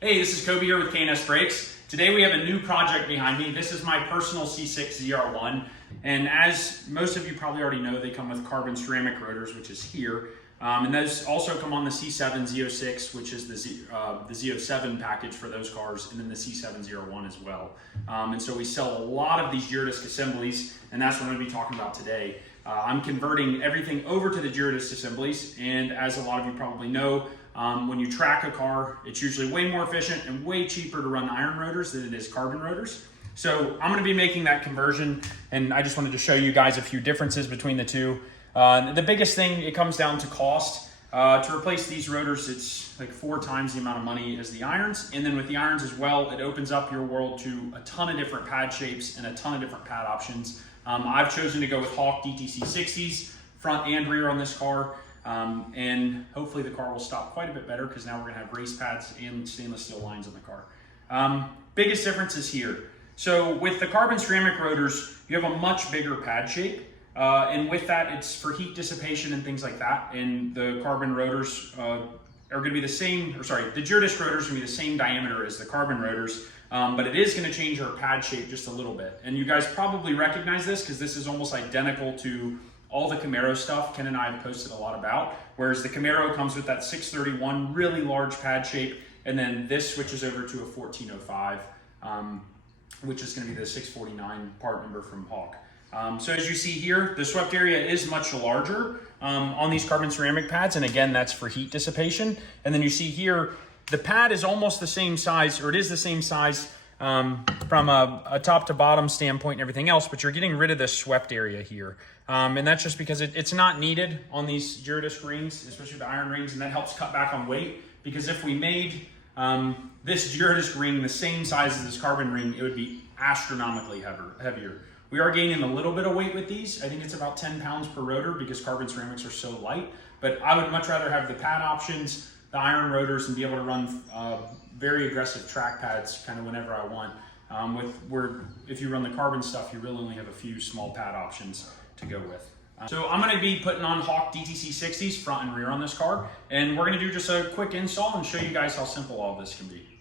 Hey, this is Coby here with KNS Brakes. Today we have a new project behind me. This is my personal C6 ZR1. And as most of you probably already know, they come with carbon ceramic rotors, which is here. And those also come on the C7 Z06, which is the Z07 package for those cars, and then the C7 ZR1 as well. And so we sell a lot of these Girodisc assemblies, and that's what I'm going to be talking about today. I'm converting everything over to the Girodisc assemblies, and as a lot of you probably know, when you track a car, it's usually way more efficient and way cheaper to run iron rotors than it is carbon rotors. So I'm going to be making that conversion, and I just wanted to show you guys a few differences between the two. The biggest thing, it comes down to cost. To replace these rotors, it's like 4 times the amount of money as the irons, and then with the irons as well, it opens up your world to a ton of different pad shapes and a ton of different pad options. I've chosen to go with Hawk DTC-60s, front and rear on this car. And hopefully the car will stop quite a bit better because now we're gonna have race pads and stainless steel lines on the car. Biggest difference is here. So with the carbon ceramic rotors, you have a much bigger pad shape. And with that, it's for heat dissipation and things like that. And the carbon rotors are gonna be the same, the Girodisc rotors are gonna be the same diameter as the carbon rotors, but it is gonna change our pad shape just a little bit. And you guys probably recognize this because this is almost identical to all the Camaro stuff Ken and I have posted a lot about, whereas the Camaro comes with that 631 really large pad shape, and then this switches over to a 1405, which is going to be the 649 part number from Hawk. So as you see here, the swept area is much larger on these carbon ceramic pads, and again, that's for heat dissipation. And then you see here, the pad is almost the same size, or it is the same size from a top to bottom standpoint and everything else, but you're getting rid of this swept area here. And that's just because it's not needed on these Girodisc rings, especially the iron rings, and that helps cut back on weight, because if we made this Girodisc ring the same size as this carbon ring, it would be astronomically heavier. We are gaining a little bit of weight with these. I think it's about 10 pounds per rotor because carbon ceramics are so light, but I would much rather have the pad options, the iron rotors, and be able to run very aggressive track pads kind of whenever I want. If you run the carbon stuff, you really only have a few small pad options to go with. So I'm going to be putting on Hawk DTC-60s front and rear on this car, and we're going to do just a quick install and show you guys how simple all this can be.